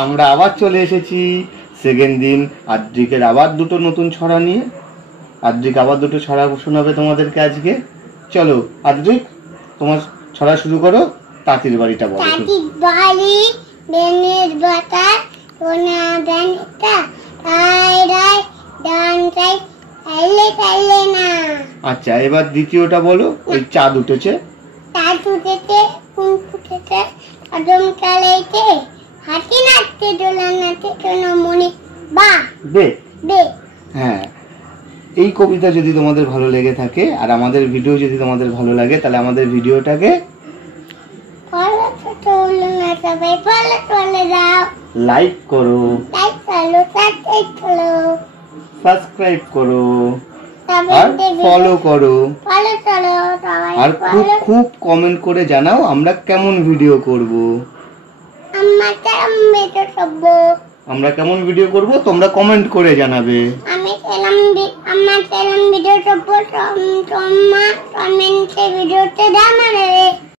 আমরা আবার চলে এসেছি সেকেন্ড দিন আদ্রিকের আবার দুটো নতুন ছড়া নিয়ে। আদ্রিক আবার দুটো ছড়া শোনাবে তোমাদেরকে আজকে। চলো আদ্রিক, তোমার ছড়া শুরু করো। তাঁতির বাড়িটা বলো। তাঁতির বাড়ি বেনের বাতা সোনা বেনটা রাই রাই ডান রাই আইলে চাইলে না। আচ্ছা, এবার দ্বিতীয়টা বলো। ওই চাঁদ উঠেছে। চাঁদ উঠেছে ফুল ফুটেছে কদম চালাইতে হাতি নাচতে দোলা নাচতে কোনো মনে বা বে বে। হ্যাঁ, এই কবিতা যদি তোমাদের ভালো লেগে থাকে আর আমাদের ভিডিও যদি তোমাদের ভালো লাগে, তাহলে আমাদের ভিডিওটাকে ফলো ছোট হলো না সবাই ফলো চলে যাও, লাইক করো, লাইক করো, সাবস্ক্রাইব করো, সাবস্ক্রাইব করো আর সবাই ফলো করো। ফলো চলো সবাই আর খুব ফলো। খুব কমেন্ট করে জানাও আমরা কেমন ভিডিও করব। আমরা কেমন ভিডিও করব তোমরা কমেন্ট করে জানাবে। আমার চ্যানেল ভিডিও সব তোমার কমেন্টে ভিডিওতে জানাবে।